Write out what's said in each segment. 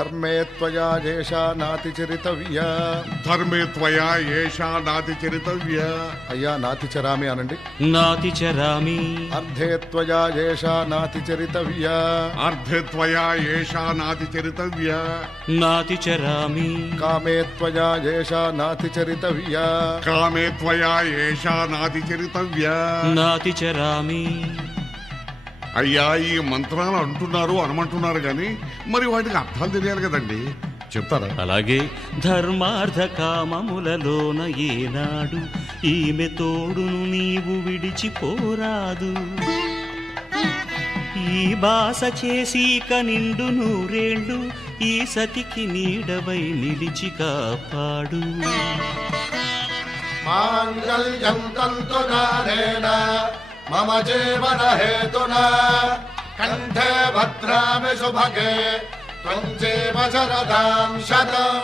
ధర్మే త్వయా ఏషా నాతిచరితవ్య. ధర్మే త్వయా ఏషా నాతిచరితవ్య. అయ్యా నాతిచరామి అనండి. నాతిచరామి. అర్ధే త్వయా ఏషా నాతిచరితవ్య. అర్ధే త్వయా ఏషా నాతిచరితవ్య. నాతిచరామి. కామే త్వయా ఏషా నాతిచరితవ్య. కామే త్వయా ఏషా నాతిచరితవ్య. నాతిచరామి. అయ్యా ఈ మంత్రాలు అంటున్నారు అనమంటున్నారు గాని మరి వాటికి అర్థాలు తెలియాలి కదండి, చెప్తారా? అలాగే ధర్మార్థ కామములలోన ఏనాడు ఈమె తోడును నీవు విడిచిపోరాదు. ఈ బాస చేసి కనిండు నూరేళ్ళు ఈ సతికి నీడవై నిలిచి కాపాడు. మాంగళ్యం తంతునానేన మమ జీవన హేతునా కంఠే భద్రామి శుభగే త్వం జీవ శరదాం శతం.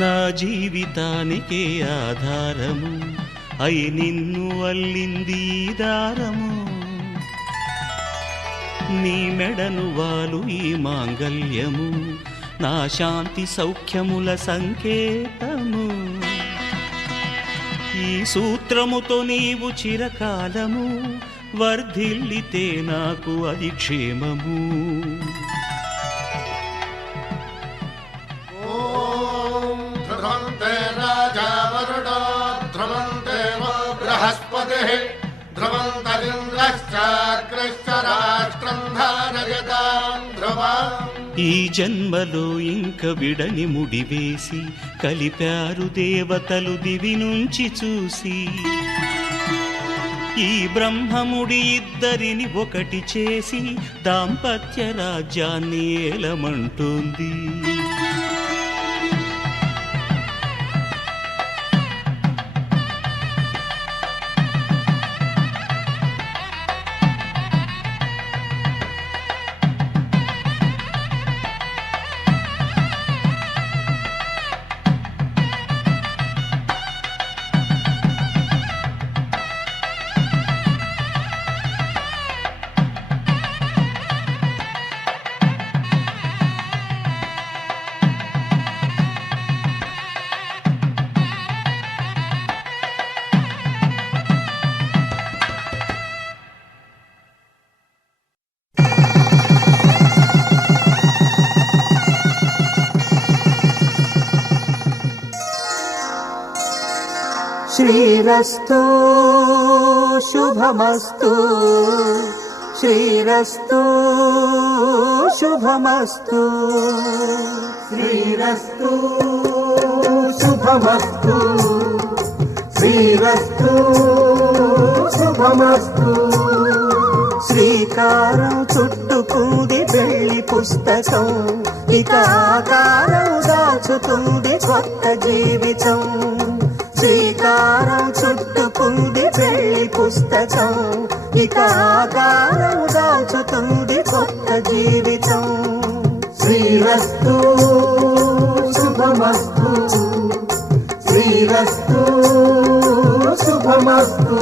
నా జీవితానికే ఆధారము అయి నిన్ను అల్లింది దారము. నీ మెడను వాలు ఈ మాంగళ్యము నా శాంతి సౌఖ్యముల సంకేతము. ఈ సూత్రముతో నీవు చిరకాలము వర్ధిల్లితే నాకు అది క్షేమము. ఓం ధ్రువంతే రాజా వరుణో ధ్రువంతే బృహస్పతిః ధ్రువంతరింద్రశ్చాగ్రశ్చ రాష్ట్రం ధారయతాం ధ్రువం. ఈ జన్మలో ఇంక విడని ముడివేసి కలిపారు దేవతలు దివి నుంచి చూసి. ఈ బ్రహ్మముడి ఇద్దరిని ఒకటి చేసి దాంపత్య రాజ్యాన్ని ఏలమంటుంది. శ్రీరస్తు శుభమస్తు. శ్రీరస్తు శుభమస్తు. శ్రీరస్తు శుభమస్తు. శ్రీరస్తు శుభమస్తు. శ్రీకారం చుట్టుకుంది పెళ్లి పుస్తకం, ఇక ఆకారం దాచుతుంది కొత్త జీవితం. శ్రీకారం చుట్టుకుంది పెళ్లి పుస్తకం, ఇక ఆకారం దాచుతుంది కొత్త జీవితం. శ్రీరస్తు శుభమస్తు. శ్రీరస్తు శుభమస్తు.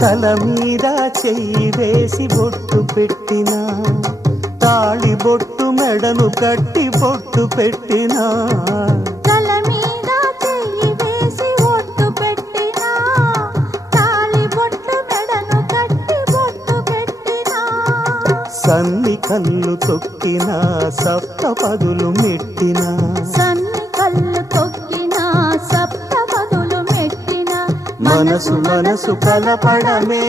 తల మీద చెయ్యి వేసి బొట్టు పెట్టినా, తాళి బొట్టు మెడను కట్టి బొట్టు పెట్టినా. తల మీద చెయ్యి వేసి బొట్టు పెట్టినా, తాళి బొట్టు మెడను కట్టి బొట్టు పెట్టినా. సన్ని కళ్ళు తొక్కినా సప్త పదులు మెట్టినా. సన్ని కళ్ళు తొక్కినా సప్త పదులు మెట్టినా. మనసు మనసు కలపడమే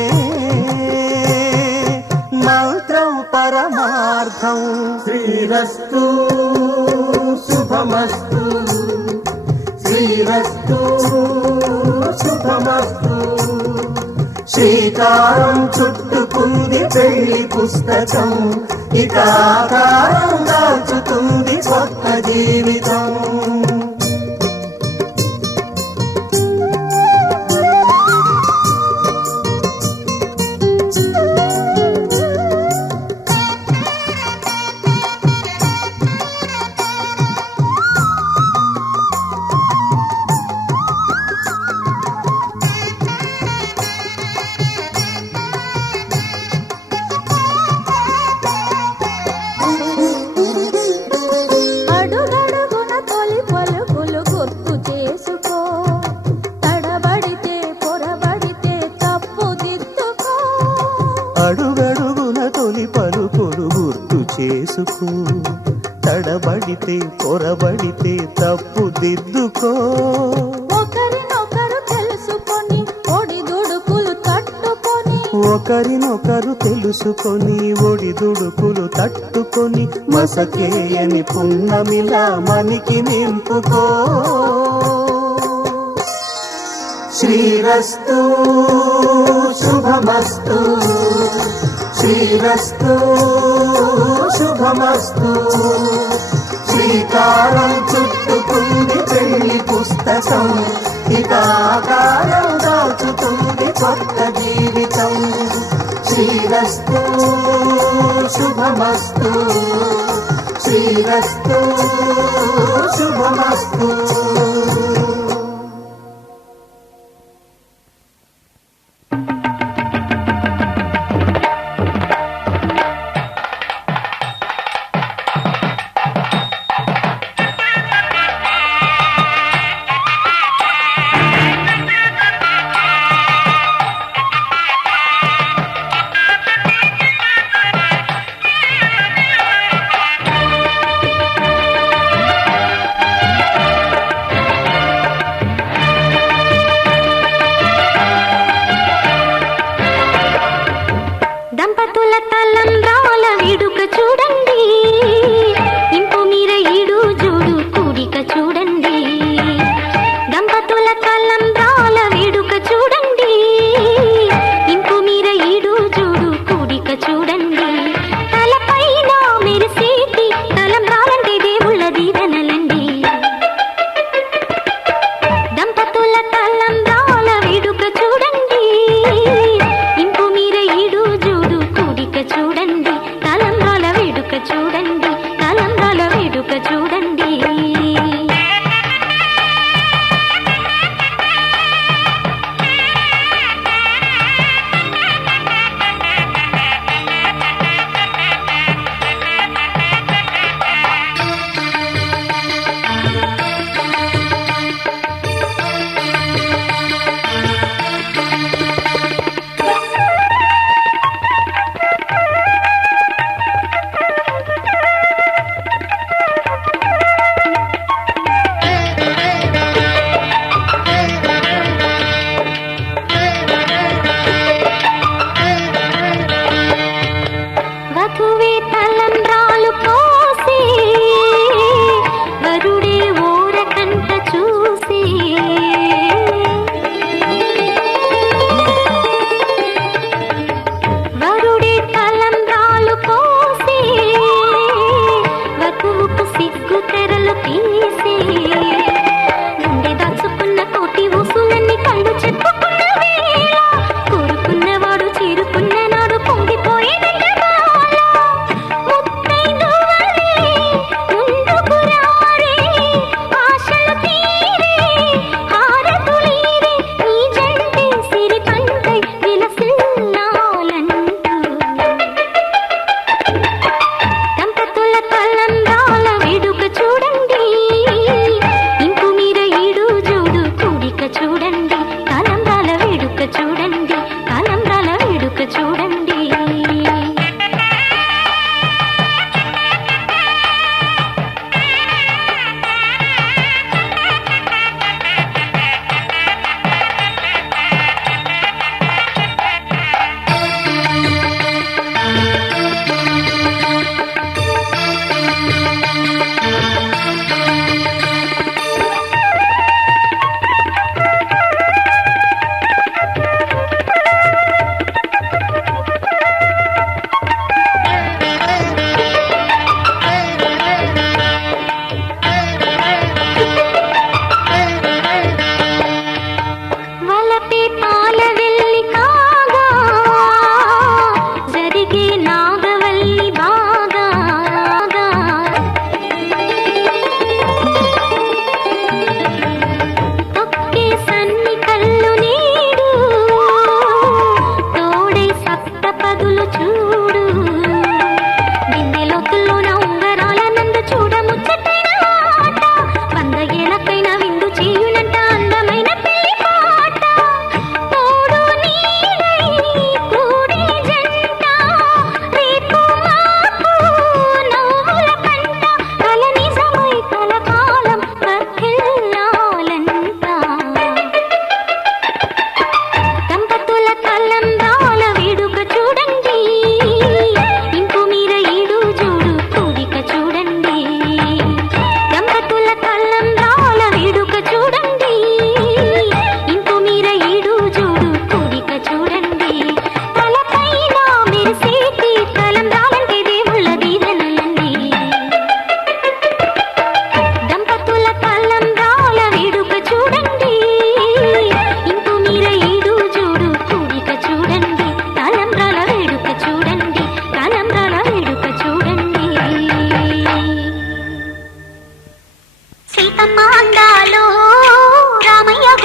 మంత్రం పరమార్థం. శ్రీరస్తు శుభమస్తు. శ్రీరస్తు శుభమస్తు. శ్రీకారం చుట్టుకుంది పెళ్లి పుస్తకం, ఇక ఆకారం దాచుతుంది కొత్త జీవితం. అడుగడుగున తొలి పలుకులు గుర్తు చేసుకో, తడబడితే పొరబడితే తప్పు దిద్దుకో. అడుగడుగున తొలి పలుకులు గుర్తు చేసుకో, తడబడితే పొరబడితే తప్పు దిద్దుకో. ఒకరినొకరు తెలుసుకొని ఒడిదుడుకులు తట్టుకొని, ఒకరినొకరు తెలుసుకొని ఒడిదుడుకులు తట్టుకొని, మసకేయని పున్నమిలా మనికి నింపుకో. శ్రీరస్తు శుభమస్తు, శ్రీరస్తు శుభమస్తు. శ్రీకారం చుట్టుకుంది పెళ్లి పుస్తకం, ఇక ఆకారం దాచుతుంది కొత్త జీవితం. శ్రీరస్తు శుభమస్తు, శ్రీరస్తు శుభమస్తు.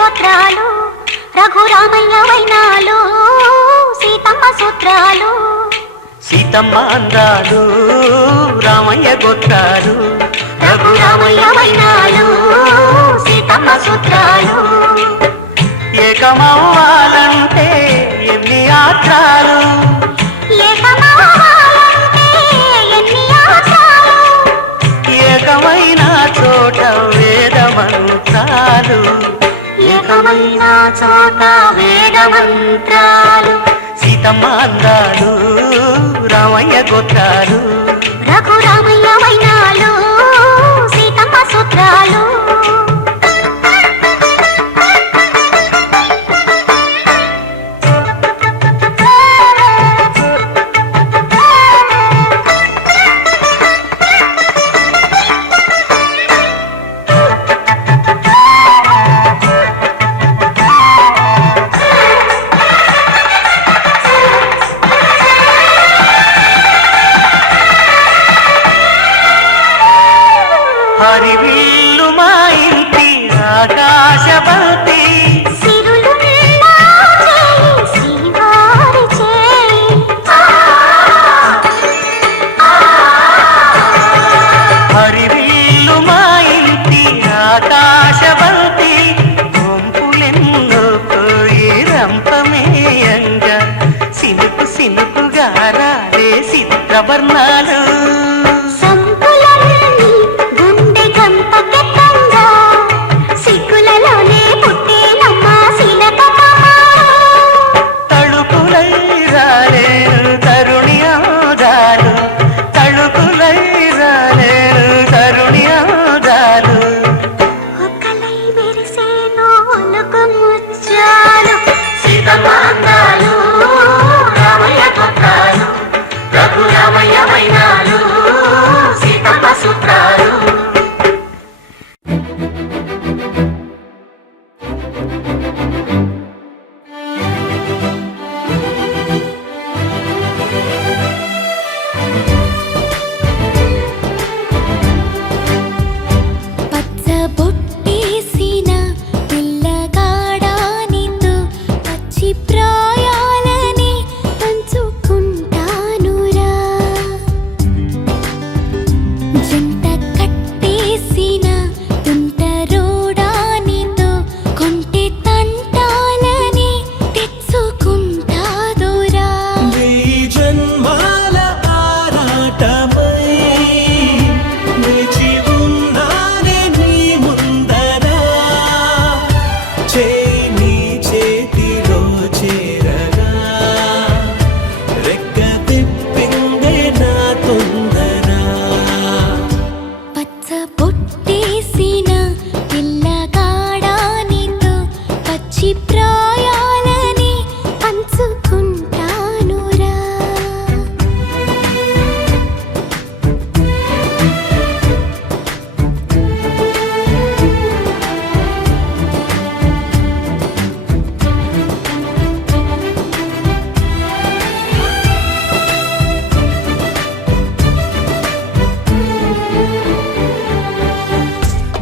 గోత్రాలు రఘురామయ్య వైనాలు సీతమ్మ సూత్రాలు సీతమ్మ అందాలు రామయ్య గోత్రాలు రఘురామయ్య వైనాలు సీతమ్మ సూత్రాలు ఏకమవ్వాలంటే ఎన్ని ఆత్రాలు ఏకమవ్వాలంటే ఎన్ని ఆశలు ఏకమైన చోట వేద మంత్రాలు ఏకమైన చోట వేద మంత్రాలు సీతమ్మ అందాలు రామయ్య గోత్రాలు రఘురామయ్య వైనాలు సీతమ్మ సూత్రాలు హరివిల్లు మా ఇంటి ఆకాశపతి సిరులున్నా చేయి శ్రీవారి చేయి హరివిల్లు మా ఇంటి ఆకాశపతి గుంపులెన్నో పోయి రంపమేయంగా సినుకు సినుకుగా రాలే చిత్రవర్ణాలు సంపులన్నీ గుండె గంపకెత్తంగా సిగ్గులలోనే పుట్టేనమ్మ శిలక తళుకులై రాలేరు తరుణి ఆదాలు తళుకులై రాలేరు తరుణి ఆదాలు ఒక్కలై మెరిసేనో ఒలుకు ముత్యాలు సీతమాందాలు రామయ్య గోత్రాలు రఘురామయ్య వైనాలు సీతమ్మ సూత్రాలు పచ్చబొట్టేసిన పిల్లగాడానితో పచ్చి ప్రాయాలని పంచుకుంటానురా జంట కట్టేసిన తుంటరోడానితో కొంటె తంటాలని తెచ్చుకుంటాదురా వెయ్యి జన్మాల ఆరాటమై వేచి ఉన్నానే నీ ముందరా చేయి నీ చేతిలో చేరగా రెక్క తిప్పిందే నా తొందరా పచ్చబొట్టేసిన పిల్లగాడానితో పచ్చి ప్రాయాలని పంచుకుంటానురా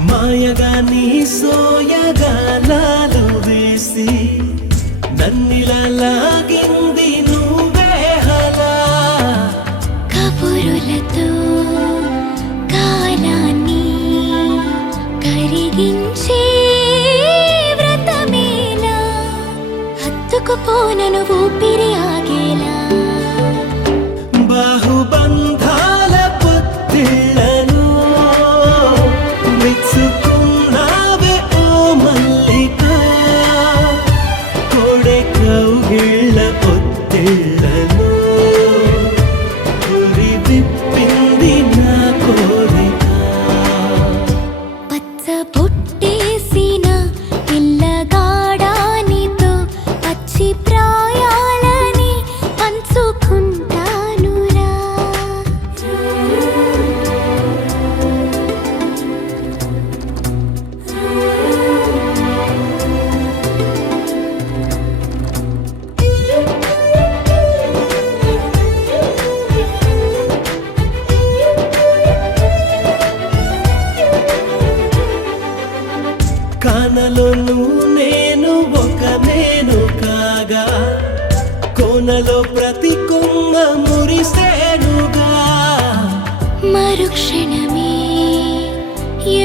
మాయగా నీ సోయగాలాలు వేసి మనలో ప్రతి కొమ్మ మురిసేనుగా. మరుక్షణమే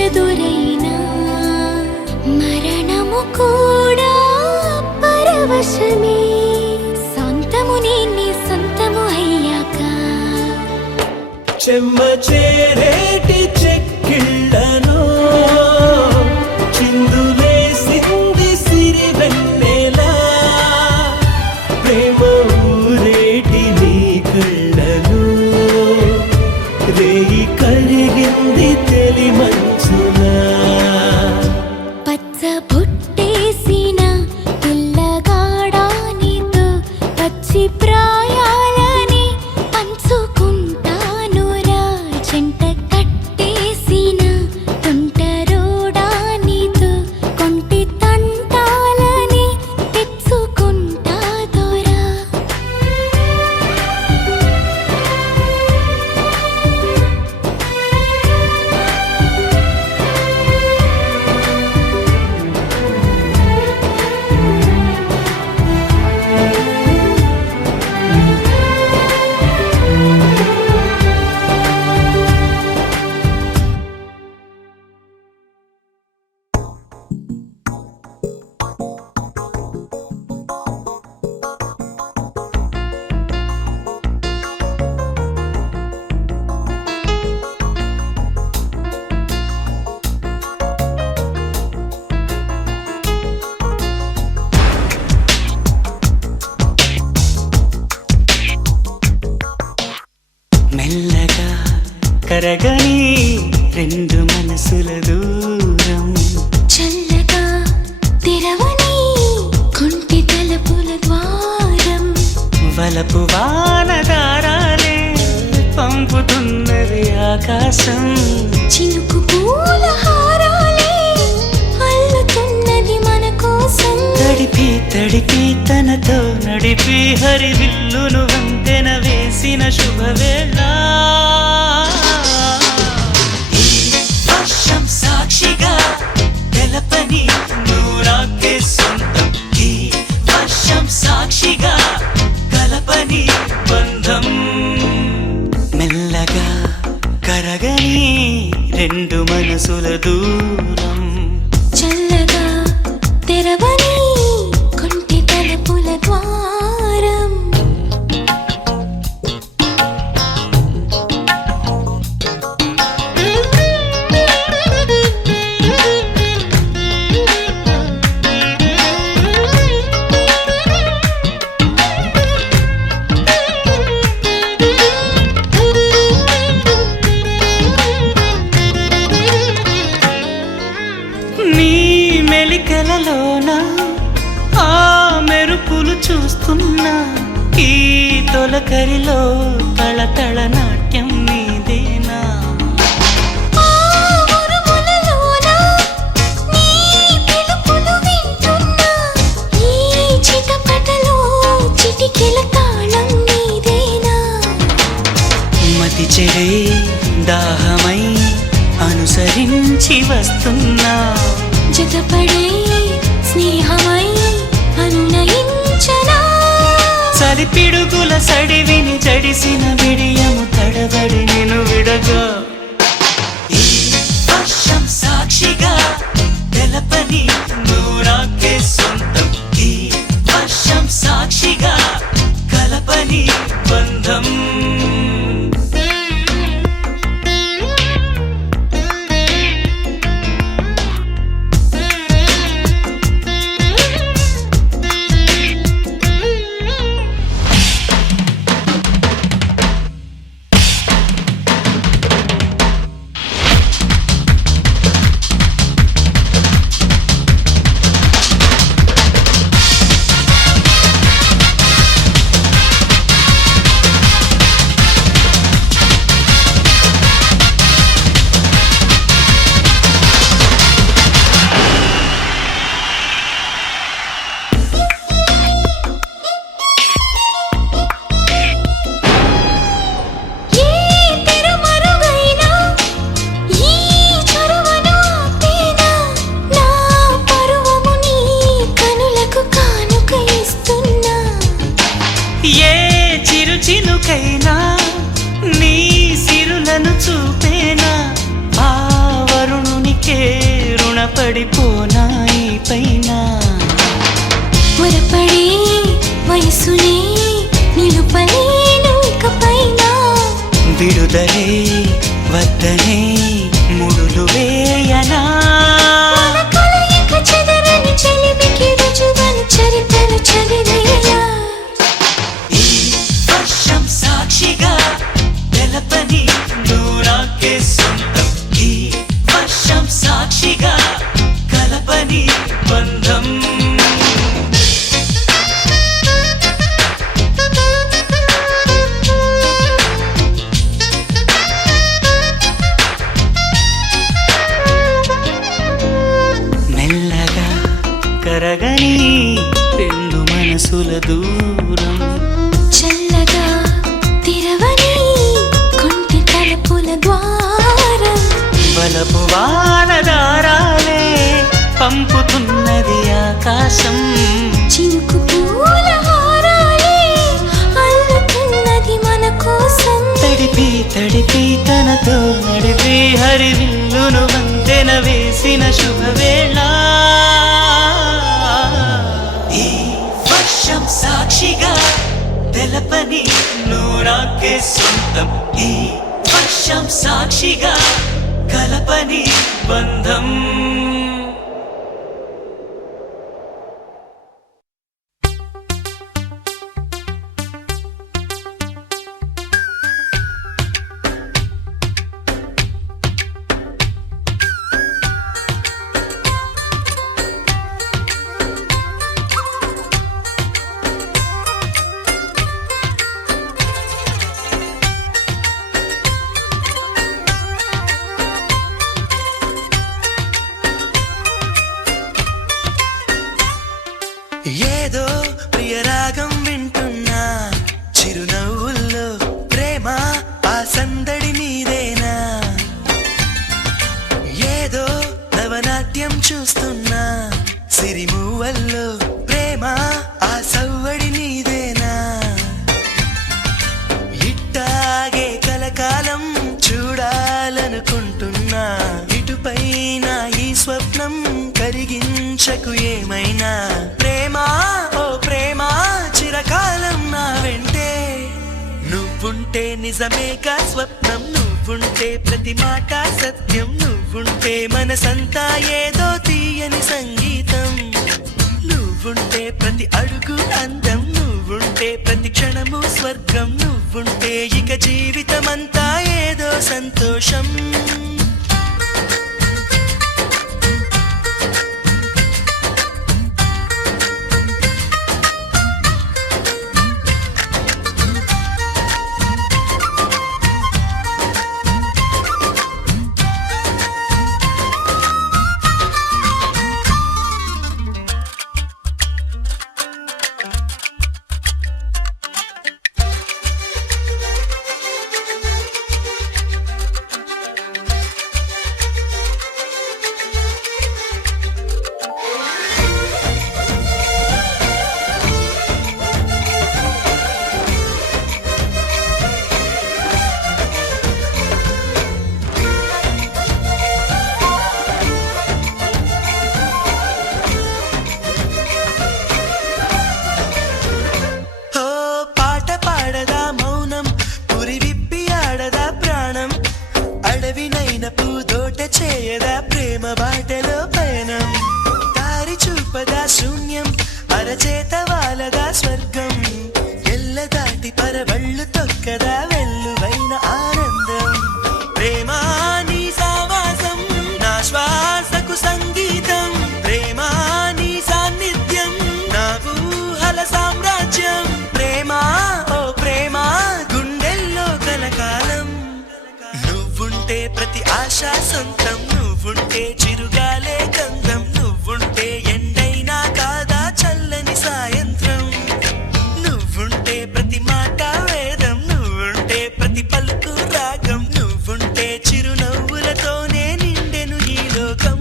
ఎదురైనా మరణము కూడా పరవశమే. సొంతము నేనే సొంతము అయ్యాక చెమ్మ చేరేటి చెక్కిళ్ళను చిందులేసింది సిరివెన్నెలా. ప్రేమ ఊరేటి నీ కళ్ళను రేయి కరిగింది తెలి మంచులా. పచ్చ బుట్టేసిన పిల్లగాడానితో పచ్చి ప్రాయాలని పంచుకుంటానురా. జంట కట్టేసిన తుంటరోడానితో కొంటి తంటాలని తెచ్చుకుంటా దొరా. మెల్లగా కరగని రెండు మనసుల దూరం, చల్లగా తెరవని కుంటి తలుపుల ద్వారం. వలపు వానదారాలే పంపుతున్నది ఆకాశం. చినుకు పూల హారాలే అల్లుతున్నది మన కోసం. తడిపి తడిపి తనతో నడిపి హరివిల్లును వంతెన వేసిన శుభవేళ. ఈ వర్షం సాక్షిగా తెలపని నూరాకే సొంతం. ఈ వర్షం సాక్షిగా కలపని బంధం. మెల్లగా కరగని రెండు మనసుల దూరం, చల్లగా తెరవని కుంటి తలుపుల ద్వారం. నీ మెలికలలోన ఆ మెరుపులు చూస్తున్నా. ఈ తొలకరిలో తళతళ నాట్యం నీదేనా. ఆ ఉరుములలోన నీ పిలుపులు వింటున్నా. ఈ చిటపటలో చిటికెల తాళం నీదేనా. మతి చెడే దాహమై అనుసరించి వస్తున్నా. జతపడే స్నేహమై అనునయించనా. చలి పిడుగుల సడివిని జడిసిన బిడియము తడబడి నిన్ను విడగా. ఈ వర్షం సాక్షిగా తెలపని నూరాకే సొంతం. ఈ వర్షం సాక్షిగా కలపని బంధం. కలకైనా నీ సిరులను చూపేనా ఆ వరుణునికే రుణపడిపోనా ఈ పైన త్వరపడే వయసునే నిలుపలేను ఇకపైన విడుదలే వద్దనే ముడులు వేయనా మన కలయిక చెదరని చెలిమికి రుజువని చరిత్రను చదివేలా ఈ వర్షం సాక్షిగా తెలపని నువ్వు నాకే సొంతం ఈ వర్షం సాక్షిగా కలపని బంధం మెల్లగా కరగని రెండు మనసుల దూరం చల్లగా తిరవని కొంటి తలుపుల ద్వారం వలపు వానదారాలే పంపుతున్నది ఆకాశం చినుకు పూల హారాలే అల్లుతున్నది మన కోసం తడిపి తడిపి తనతో నడిపి హరివిల్లును వంతెన వేసిన శుభవేళ ఈ వర్షం సాక్షిగా తెలపని నువ్వు నాకే సొంతం ఈ వర్షం సాక్షిగా కలపని బంధం ఏదో ప్రియరాగం వింటున్నా చిరునవ్వుల్లో ప్రేమ ఆ సందడి నీదేనా ఏదో నవనాట్యం చూస్తున్నా సిరిమూవల్లో ప్రేమ ఆ సవ్వడి నీదేనా ఇట్టాగే కలకాలం చూడాలనుకుంటున్నా ఇటుపైన ఈ స్వప్నం కరిగించకు ఏమైనా ప్రేమా ఓ ప్రేమా చిరకాలం నా వెంటే నువ్వుంటే నిజమేగా స్వప్నం నువ్వుంటే ప్రతి మాట సత్యం నువ్వుంటే మనసంతా ఏదో తీయని సంగీతం నువ్వుంటే ప్రతి అడుగు అందం నువ్వుంటే ప్రతి క్షణము స్వర్గం నువ్వుంటే ఇక జీవితమంతా ఏదో సంతోషం అరచేత వాలగా స్వర్గం ఎల్లదాటి పరవళ్ళు తొక్కదా వెల్లువైన ఆనందం ప్రేమా నీ సావాసం నా శ్వాసకు సంగీతం ప్రేమా నీ సాన్నిధ్యం నా ఊహల సామ్రాజ్యం ప్రేమా ఓ ప్రేమా గుండెల్లో కలకాలం నువ్వుంటే ప్రతి ఆశ సొంతం నువ్వుంటే చిరుగాలే గంధం నువ్వుంటే ఎండైనా కాదా చల్లని సాయంత్రం నువ్వుంటే ప్రతి మాట వేదం నువ్వుంటే ప్రతి పలుకు రాగం నువ్వుంటే చిరునవ్వులతోనే నిండెను ఈ లోకం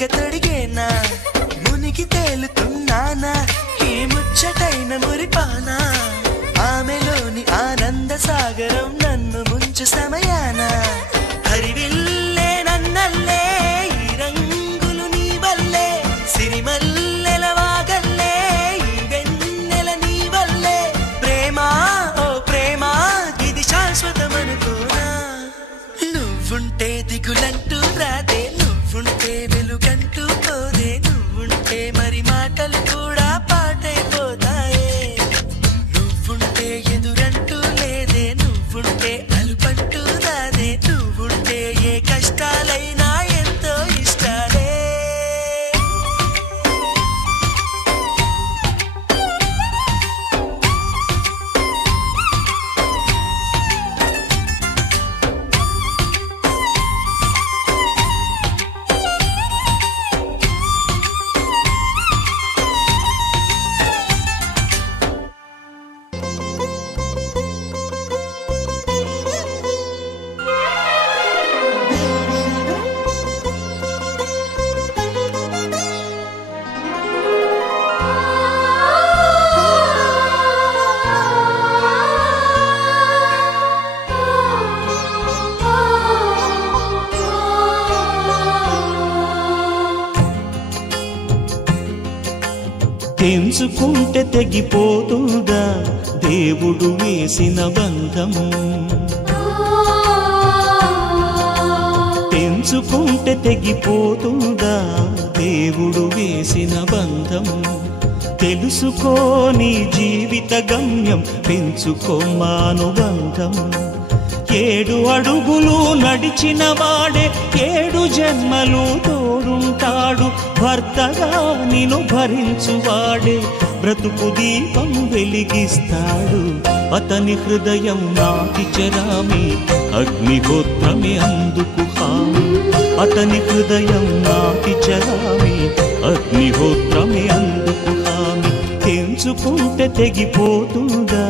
తడిగ తడిగేనా మునిగి తేలుతున్నానా ఈ ముచ్చటైన మురిపానా ఆమెలోని ఆనంద సాగరం నన్ను ముంచు సమయాన హరివిల్లే నన్నల్లే ఈ రంగులు నీ వల్లే సిరిమల్లెల వాగల్లే ఈ వెన్నెల నీ వల్లే ప్రేమ ఓ ప్రేమ ఇది శాశ్వతమనుకోనా నువ్వుంటే దిగులంటూ రాదే నువ్వుంటే వెలుగంటూ పోదే నువ్వుంటే మరి మాటలు కూడా పాటైపోతాయే నువ్వుంటే ఎదురంటూ లేదే నువ్వుంటే అలుపంటూ దాదే నువ్వుంటే ఏ కష్టాలైనా ఎంతో ఇష్టాలే తెంచుకుంటే తెగిపోతుందా దేవుడు వేసిన బంధం తెంచుకుంటే తెగిపోతుందా దేవుడు వేసిన బంధం తెలుసుకో నీ జీవిత గమ్యం పెంచుకో మానుబంధం 7 అడుగులు నడిచిన వాడే 7 జన్మలు తోడుంటాడు భర్తగా నిన్ను భరించువాడే బ్రతుకు దీపం వెలిగిస్తాడు అతని హృదయం నాటి చెరామి అగ్నిహోత్రమే అందుకు హామీ అతని హృదయం నాటి చెరామి అగ్నిహోత్రమే అందుకు హామీ తెంచుకుంటే తెగిపోతుందా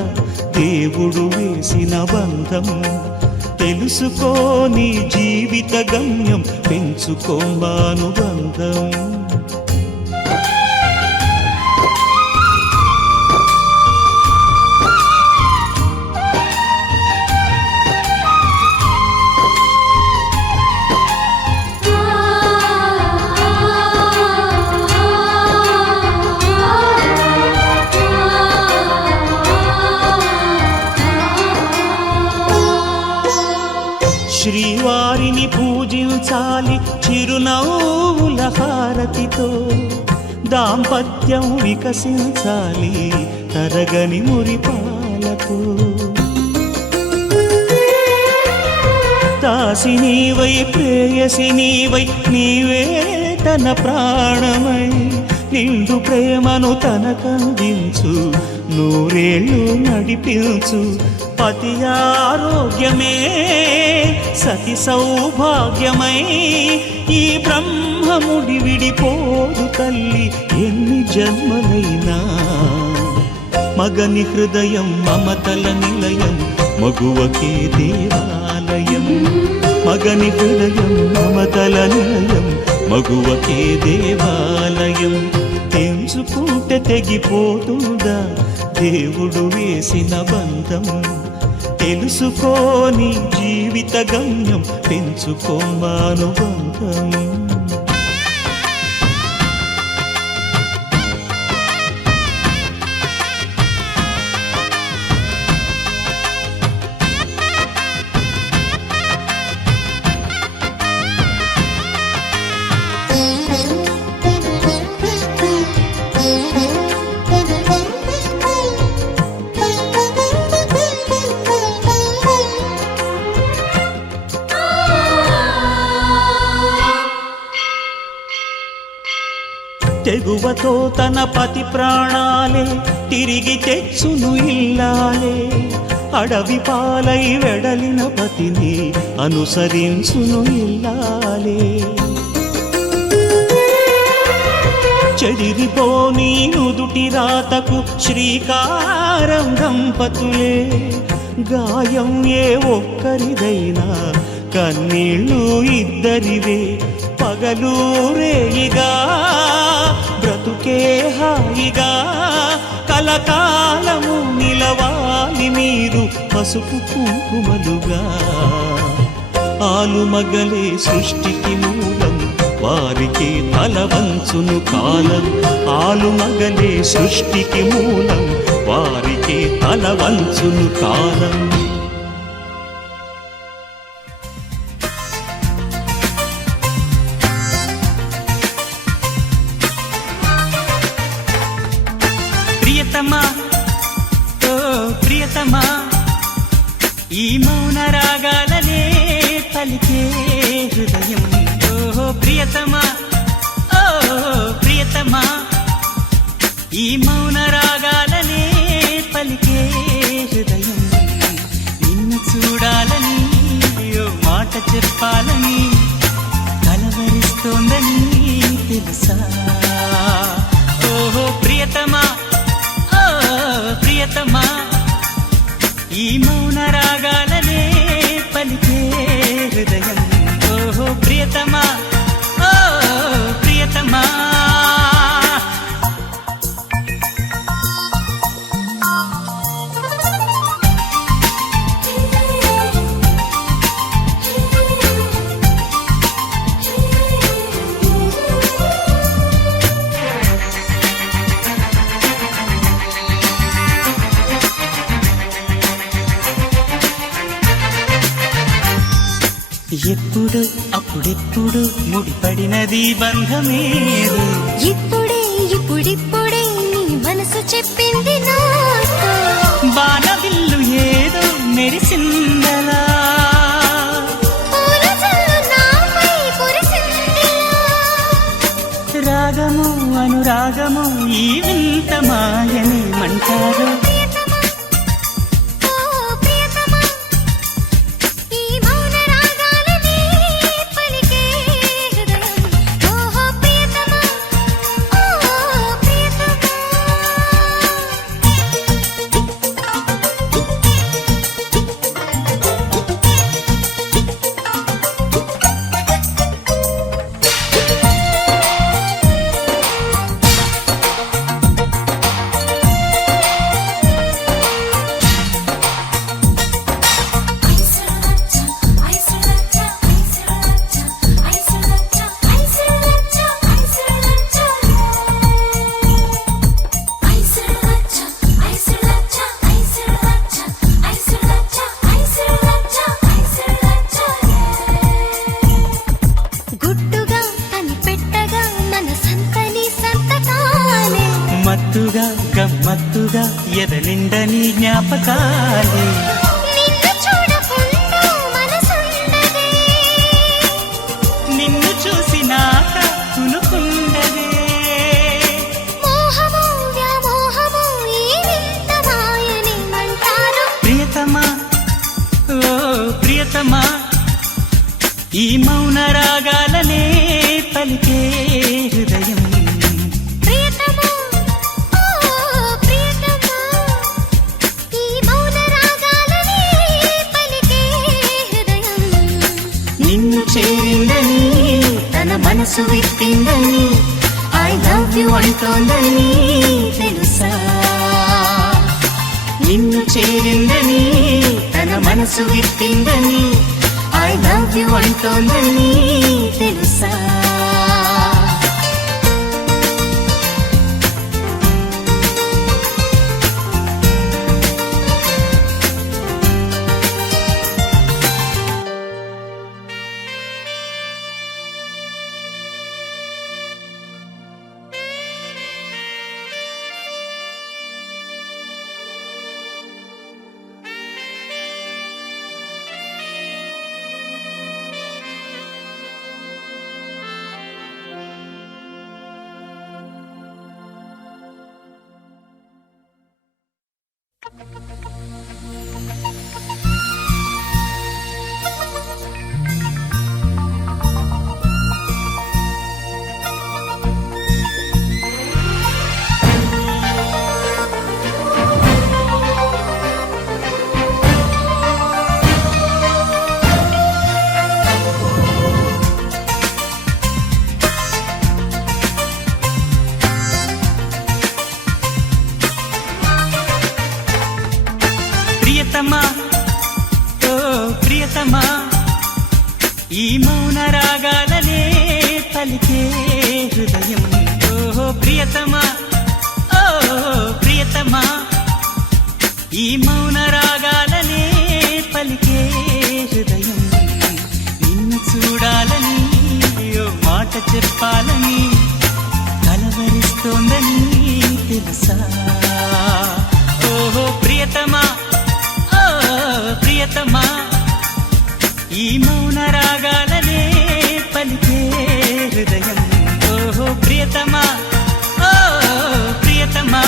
దేవుడు వేసిన బంధం తెలుసుకో నీ జీవిత గమ్యం పెంచుకో మానుబంధం శ్రీవారిని పూజించాలి చిరునవ్వుల హారతితో దాంపత్యం వికసించాలి తరగని మురిపాలతో దాసి నీవై ప్రేయసి నీవై నీవే తన ప్రాణమై నిండు ప్రేమను తనకందించు నూరేళ్ళు నడిపించు పతి ఆరోగ్యమే సతి సౌభాగ్యమై ఈ బ్రహ్మముడి విడిపోదు తల్లి ఎన్ని జన్మలైనా మగని హృదయం మమతల నిలయం మగువకే దేవాలయం మగని హృదయం మమతల నిలయం మగువకే దేవాలయం తెంచుకుంటే తెగిపోతుందా దేవుడు వేసిన బంధం తెలుసుకో నీ జీవిత గమ్యం పెంచుకో మానుబంధం తెగువతో తన పతి ప్రాణాలే తిరిగి తెచ్చును ఇల్లాలే అడవి పాలై వెడలిన పతిని అనుసరించును ఇల్లాలే చెదిరిపోని నుదుటి రాతకు శ్రీకారం దంపతులే గాయం ఏ ఒక్కరిదైనా కన్నీళ్ళు ఇద్దరివే పగలూరేయిగా బ్రతుకే హాయిగా కలకాలము నిలవాలి మీరు పసుపు కుంకుమలుగా ఆలుమగలే సృష్టికి మూలం వారికి తల వంచును కాలం ఆలుమగలే సృష్టికి మూలం వారికి తల వంచును కాలం ప్రియతమా ఓ ప్రియతమా ఈ మౌన రాగాలనే పలికే హృదయం ఓ ప్రియతమా ఓ ప్రియతమా ఈ మౌన రాగాలనే పలికే హృదయం నిన్ను చూడాలని ఓ మాట చెప్పాలని కలవరిస్తోందని తెలుసా ఓహో ప్రియతమా ఓ ప్రియతమా ఈ మౌన రాగాలనే పలికే హృదయం ఓహో ప్రియతమా ఓ ప్రియతమా ఎప్పుడు అప్పుడెప్పుడు ముడిపడినది బంధమేదో ఇప్పుడిప్పుడే నీ మనసు చెప్పింది నాతో బాణవిల్లు ఏదో మెరిసిందలా పూల జల్లు నాపై కురిసిందిలా. రాగము అనురాగము ఈ వింత మాయని మంటారు ప్రియతమా, ఓ ప్రియతమా, ఈ మౌన రాగాలనే పలికే హృదయం. ఓహో ప్రియతమా, ఓ ప్రియతమా. గుట్టుగా కనిపెట్టగా మన సంతని సంతకాలే మత్తుగా గమ్మత్తుగా ఎదలిండని జ్ఞాపకాలే నిన్ను చూడకుండా మనసుండదే నిన్ను చూసినాక తునుకుండదే మోహము వ్యామోహము ఈ వింత మాయని మంటారు ప్రియతమా ఓ ప్రియతమా ఈ మౌన రాగాలనే పలికే హృదయం ప్రియతమా, ఓ ప్రియతమా, ఈ మౌన రాగాలనే పలికే హృదయం. నిన్ను చేరిందని తన మనసు విప్పిందని ఐ లవ్ యు అంటోందని తెలుసా నిన్ను చేరిందని తన మనసు విప్పిందని ఐ లవ్ యు అంటోందని తెలుసా రాగాలనే పలికే హృదయం ఓ ప్రియతమా ఓ ప్రియతమా ఈ మౌన రాగాలనే పలికే హృదయం నిన్ను చూడాలని ఓ మాట చెప్పాలని కలవరిస్తోందని తెలుసా ఓహో ప్రియతమా ఓ ప్రియతమా ఈ మౌన రాగాలనే పలికే హృదయం ఓహో ప్రియతమా ఓ ప్రియతమా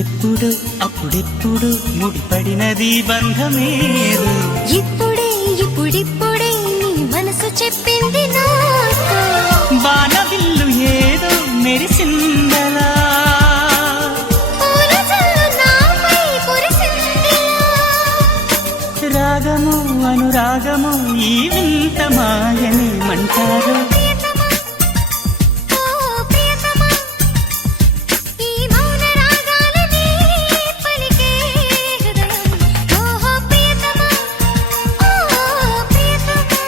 ఎప్పుడు అప్పుడెప్పుడు ముడిపడినది బంధమేదో ఇప్పుడిప్పుడే నీ మనసు చెప్పింది నాతో బాణవిల్లు ఏదో మెరిసిందలా పూల జల్లు నాపై కురిసిందిలా. రాగము అనురాగము ఈ వింత మాయనేమంటారు ప్రియతమా, ఓ ప్రియతమా, ఈ మౌన రాగాలనే పలికే హృదయం. ఓహో ప్రియతమా, ఓ ప్రియతమా.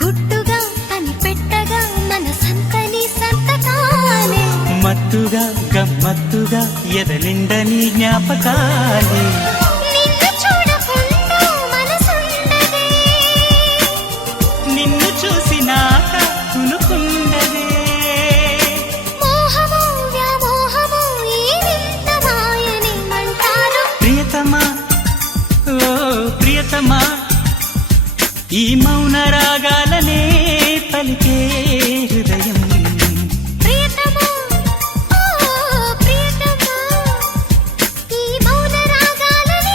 గుట్టుగా కనిపెట్టగా మనసంతని సంతకాలే మత్తుగా గమ్మత్తుగా ఎదలిండని జ్ఞాపకాలే నిన్ను చూడకుండా మనసుండదే నిన్ను చూసినాక తునుకుండదే మోహము వ్యామోహము ఈ వింత మాయనేమంటారు ప్రియతమా ఓ ప్రియతమా ఈ మౌన రాగాలనే పలికే హృదయం ప్రియతమా, ఓ ప్రియతమా, ఈ మౌన రాగాలనే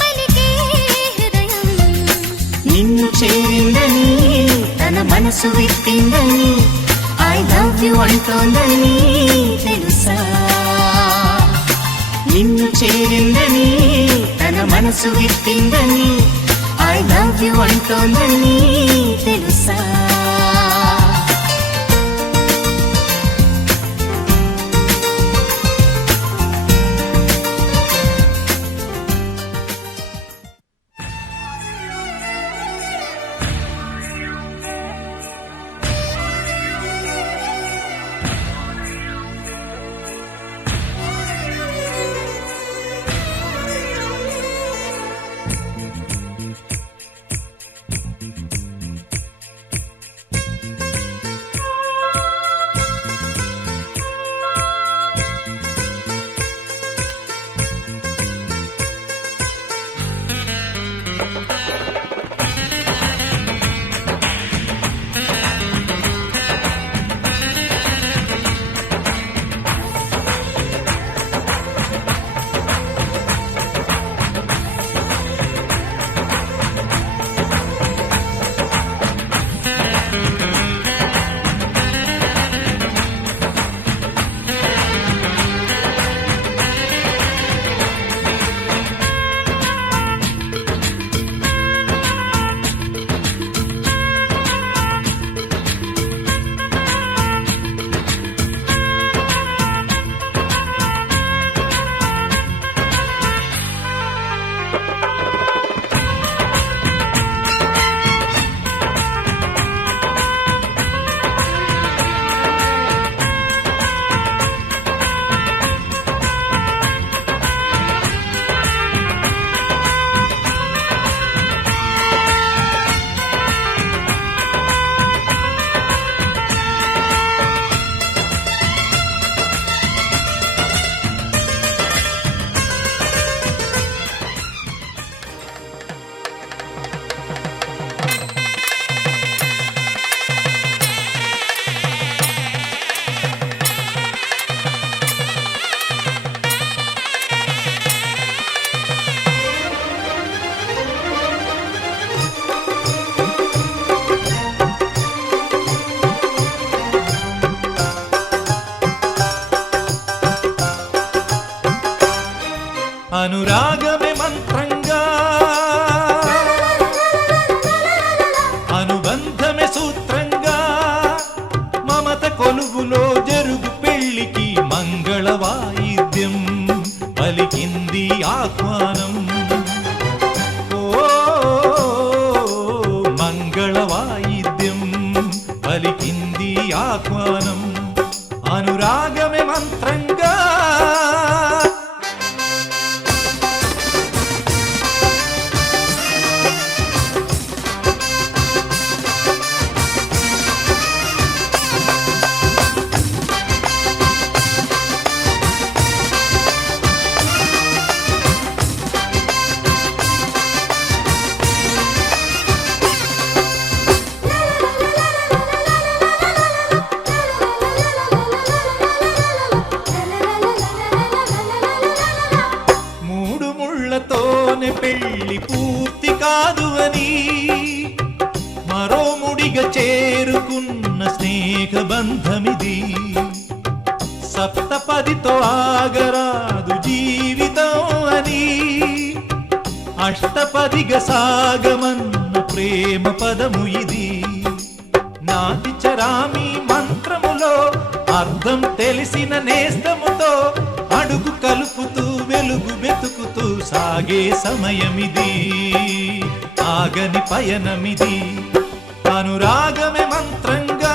పలికే హృదయం. నిన్ను చేరిందని తన మనసు విప్పిందని ఐ లవ్ యు అంటోందని తెలుసా నిన్ను చేరిందని తన మనసు విప్పిందని ఐ లవ్ యు అంటోందని తెలుసా కాదు అని మరో ముడిగా చేరుకున్న స్నేహ బంధమిది సప్తపదితో ఆగరాదు జీవితం అని అష్టపదిగా సాగమన్న ప్రేమ పదము ఇది నాటి చరామి మంత్రములో అర్థం తెలిసిన నేస్తముతో అడుగు కలుపుతూ వెలుగు వెతుకుతూ సాగే సమయమిది ఆగని పయనమిది అనురాగమే మంత్రంగా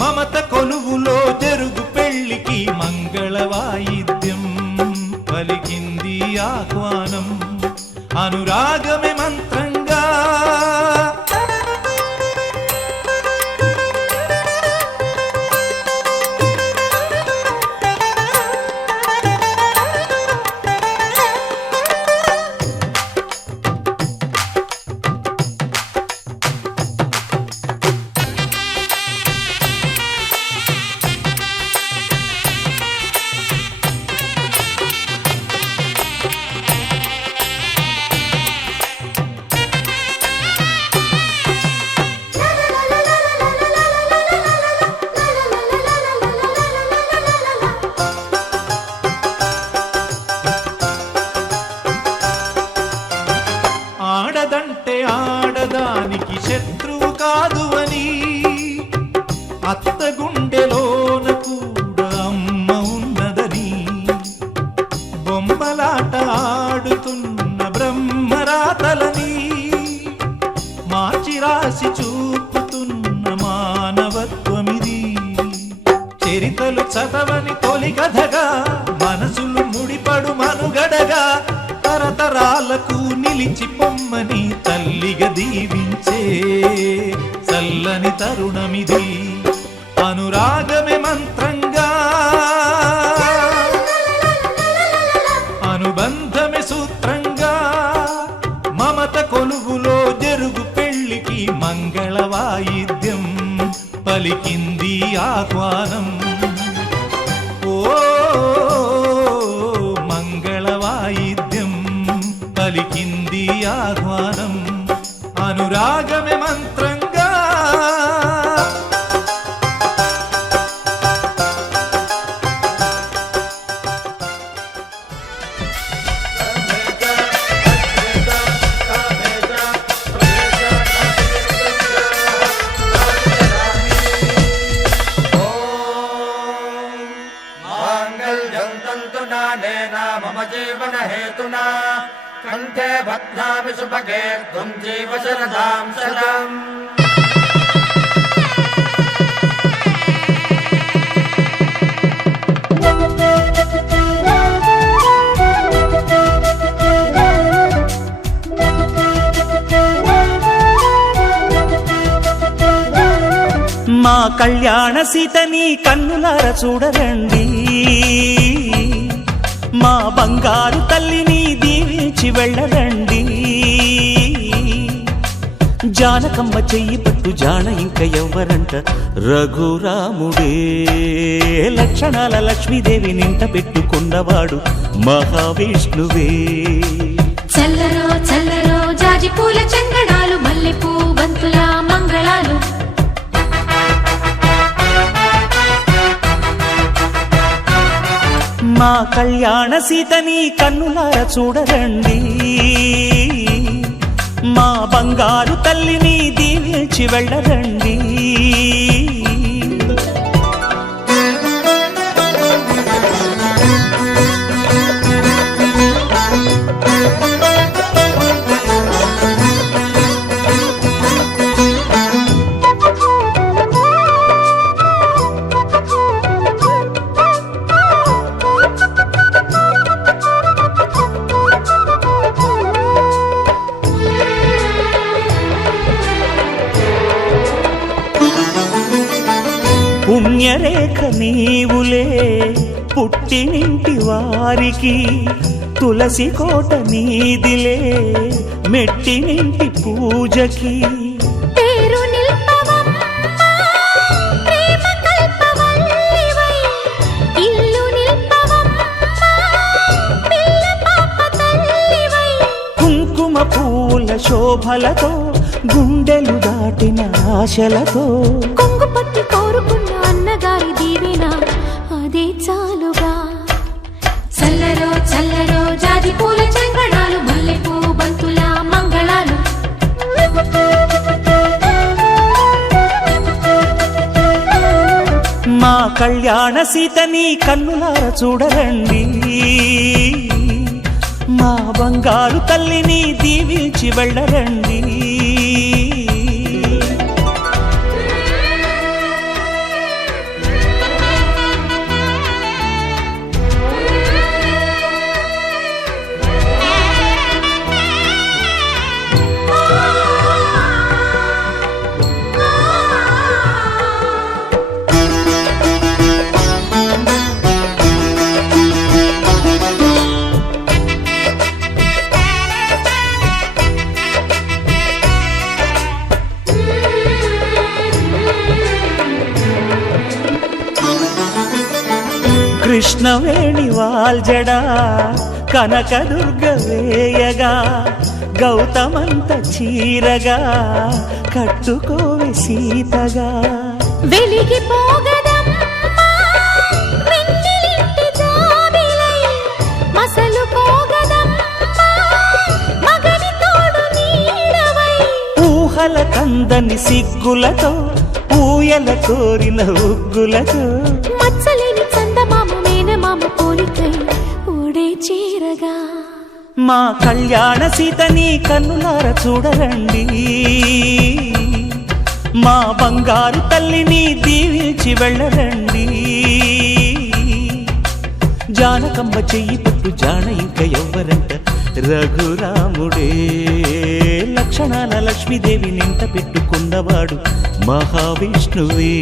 మమత కొలువులో జరుగు పెళ్లికి మంగళ వాయిద్యం పలికింది ఆహ్వానం అనురాగమే మంత్రంగా ఆడదంటే ఆడదానికి శత్రువు కాదు అని అత్త గుండెలోన కూడా అమ్మ ఉన్నదని బొమ్మలాట ఆడుతున్న బ్రహ్మరాతలని మార్చి రాసి చూపుతున్న మానవత్వమిది చరితలు చదవని తొలి కథగా మనసులు ముడిపడు మనుగడగా తరతరాలకు నిలిచి పొమ్మని తల్లిగా దీవించే చల్లని తరుణమిది అనురాగమే మంత్రంగా అనుబంధమే సూత్రంగా మమత కొలువులో జరుగు పెళ్లికి మంగళ వాయిద్యం పలికింది ఆహ్వానం ఓ మంగళ వాయిద్యం పలికింది ఆహ్వానం అనురాగమే మంత్రంగా माङ्गल्यं तन्तुनानेन मम जीवन हेतुना कण्ठे बध्नामि सुभगे त्वं जीव शरदां शतम् మా కళ్యాణ సీతని కన్నులార చూడరండి మా బంగారు తల్లిని దీవించి వెళ్ళరండి జానకమ్మ చెయ్యి పట్టు జాన ఇంక ఎవ్వరంట రఘురాముడే లక్షణాల లక్ష్మీదేవి నింట పెట్టుకున్నవాడు మహావిష్ణువే చల్లరో చల్లరో జాజి పూల చందనాలు మల్లెపూ బంతుల మంగళాలు మా కళ్యాణ సీతని కన్నులార చూడరండి మా బంగారు తల్లిని దీవించి వెళ్ళరండి పుణ్యరేఖ నీవులే పుట్టినింటి వారికి తులసి కోట నీదిలే మెట్టినింటి పూజకి పేరు నిల్పవమ్మా ప్రేమ కల్పవల్లివై ఇల్లు నిల్పవమ్మా పిల్ల పాప తల్లివై కుంకుమ పూల శోభలతో గుండెలు దాటిన ఆశలతో కొంగు పట్టి కోరుకున్న అన్నగారి దీవెన అదే చాలుగా. చల్లరో చల్లరో జాజి పూల చంగడాలు, మల్లెపూ బంతుల మంగళాలు. మా కళ్యాణ సీతని కన్నులార చూడరండి, మా బంగారు తల్లిని దీవించి వెళ్ళరండి. కృష్ణవేణి వాల్జడా కనకదుర్గ వేయగా, గౌతమంత చీరగా కట్టుకోవి సీతగా. వెలిగిపోగదమ్మా వెన్నెలింటి జాబిలై, మసలుకోగదమ్మా మగని తోడు నీడవై. ఊహల కందని సిగ్గులతో ఊయల కోరిన ఉగ్గులతో మచ్చలేని చందమామ మేనమామ పోలికై ఓడే చీరగా. మా కళ్యాణ సీతని కన్నులార చూడరండి, మా బంగారు తల్లిని దీవించి వెళ్ళరండి. జానకమ్మ చెయ్యి పట్టు జాన ఇంక ఎవ్వరంట, రఘురాముడే. లక్షణాల లక్ష్మీదేవి నింట పెట్టుకున్నవాడు మహావిష్ణువే.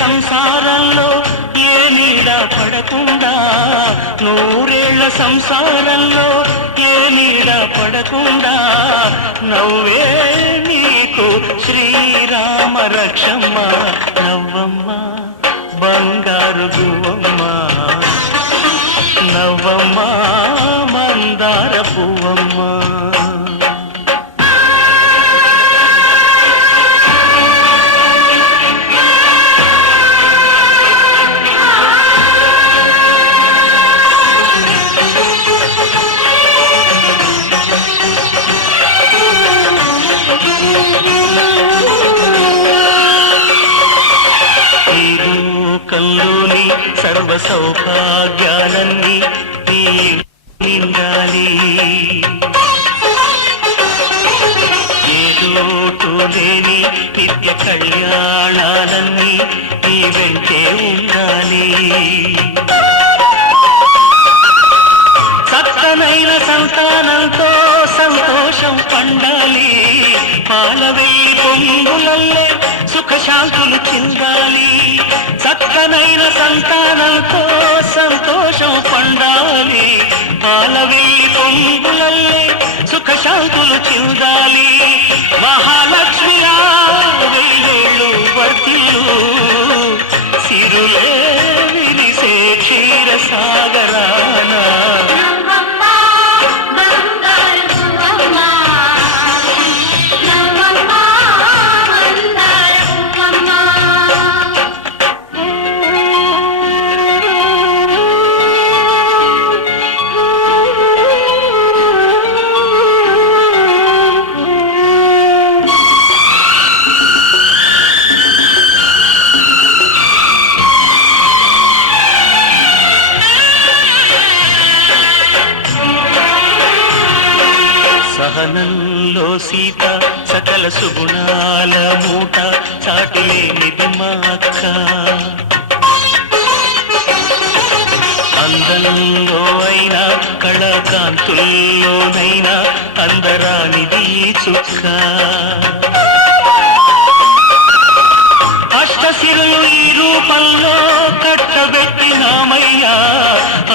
సంసారంలో ఏ నీడ పడకుండా, నూరేళ్ల సంసారంలో ఏ నీడ పడకుండా, నవ్వే నీకు శ్రీరామ రక్షమ్మ. నవ్వమ్మ బంగారు గువ్వమ్మ, నవ్వమ్మ మందార పువ్వమ్మ. లోకంలోని సర్వ సౌభాగ్యాలన్నీ నిండాలి, ఏదోటు లేని నిత్య కళ్యాణాలన్నీ నీ వెంటే ఉండాలి. చక్కనైన సంతానంతో సంతోషం పండాలి, పాలవెల్లి పొంగులల్లే సుఖశాంతులు చిందాలి. చక్కనైన సంతానంతో సంతోషం పండాలి, పాలవెల్లి పొంగులల్లే సుఖశాంతులు చిందాలి. మహాలక్ష్మిలా వెయ్యేళ్ళు వర్తిల్లు, సిరులే విరిసే క్షీర సాగరాన. సహనంలో సీత సకల సుగుణాల మూట చాటులేనిది మా అక్క అందంలో అయినా కళాకాంతుల్లోనైనా అందరానిది చుక్క అష్టశిరులు ఈ రూపంలో కట్టబెట్టినామయ్యా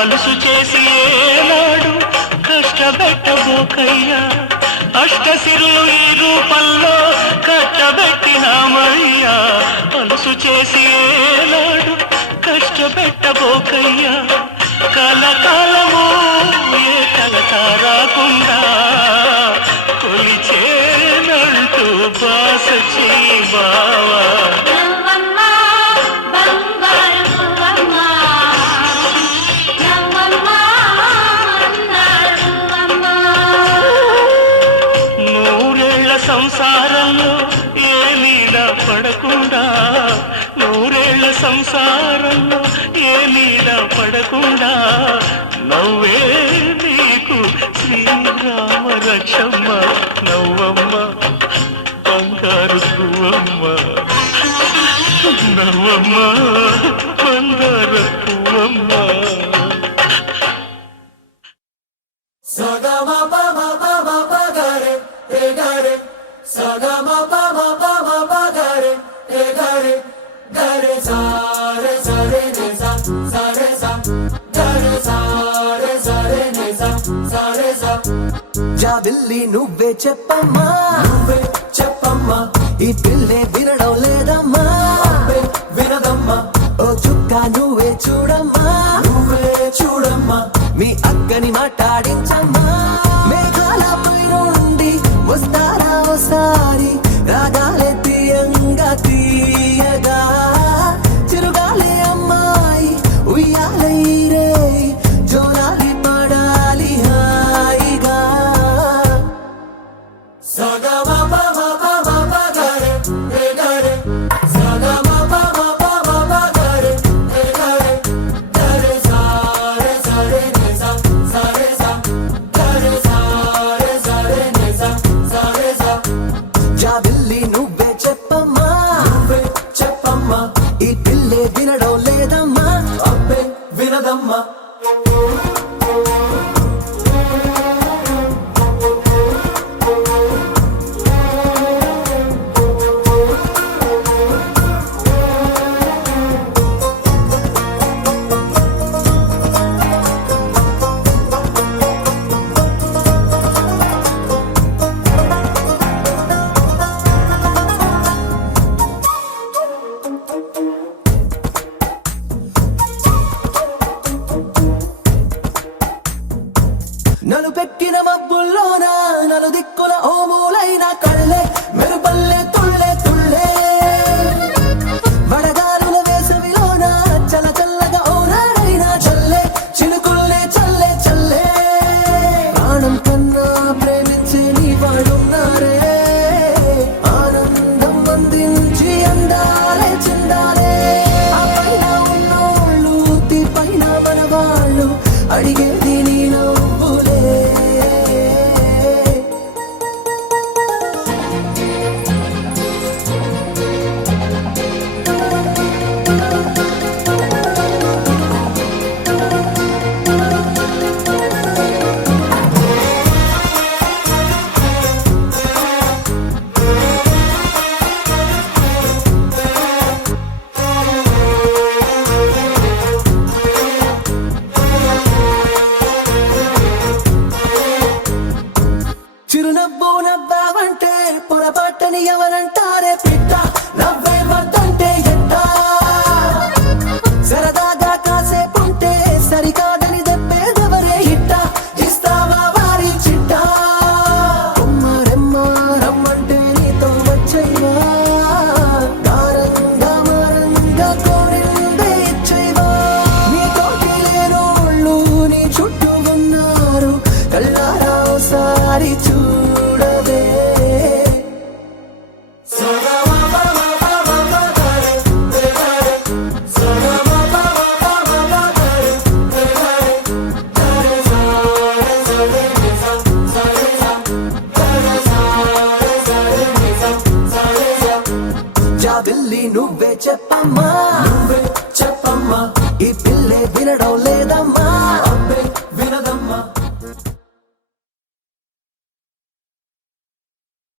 అలుసు చేసి ఏనాడు కష్టపెట్టబోకయ్యా అష్టశిరులు ఈ రూపంలో కట్టబెట్టినామయ్యా అలుసు చేసి ఏనాడు కష్టపెట్టబోకయ్యా కలకాలము ఏ కలత రాకుండా కొలిచేనంటూ బాస చేయి బావా సంసారంలో ఏ నీడ పడకుండా నూరేళ్ల సంసారంలో ఏ నీడ పడకుండా నవ్వే నీకు శ్రీరామ రక్షమ్మ నవ్వమ్మ బంగారు పువ్వమ్మ నవ్వమ్మ బంగారు పువ్వమ్మ జాబిల్లి నువ్వే చెప్పమ్మా నువ్వే చెప్పమ్మా ఈ పిల్లే వినడం లేదమ్మా వినదమ్మా ఓ చుక్క నువ్వే చూడమ్మా నువ్వే చూడమ్మా మీ అక్కని మాట్లాడించమ్మా మేఘాల పైనుండి వస్తారా ఓసారి రాగాలే తీయంగా తీయగా చిరుగాలే అమ్మాయి ఉయ్యాలే రే జోలాలి పడాలి హాయిగా జాబిల్లి నువ్వే చెప్పమ్మా నువ్వే చెప్పమ్మా ఈ పిల్లే వినడం లేదమ్మా అబ్బే వినదమ్మా నలు పెట్టిన మబ్బుల్లోన నలు దిక్కుల ఓ మూలైన కళ్ళే మెరుపల్లె తుళ్ళే తుళ్ళే వడగారుల వేసవిలోన చల్ల చల్లగా ఓ నాడైనా చల్లే చినుకుల్లే చల్లే చల్లే ప్రాణం కన్నా ప్రేమించే నీ వాడున్నారే ఆనందం అందించి అందాలే చెందాలే ఆ పైన ఉన్నోళ్ళు తీ పైన మన వాళ్ళు అడిగేది నీ నవ్వులే జాబిల్లి నువ్వే చెప్పమ్మా ఈ పిల్లే వినడం లేదు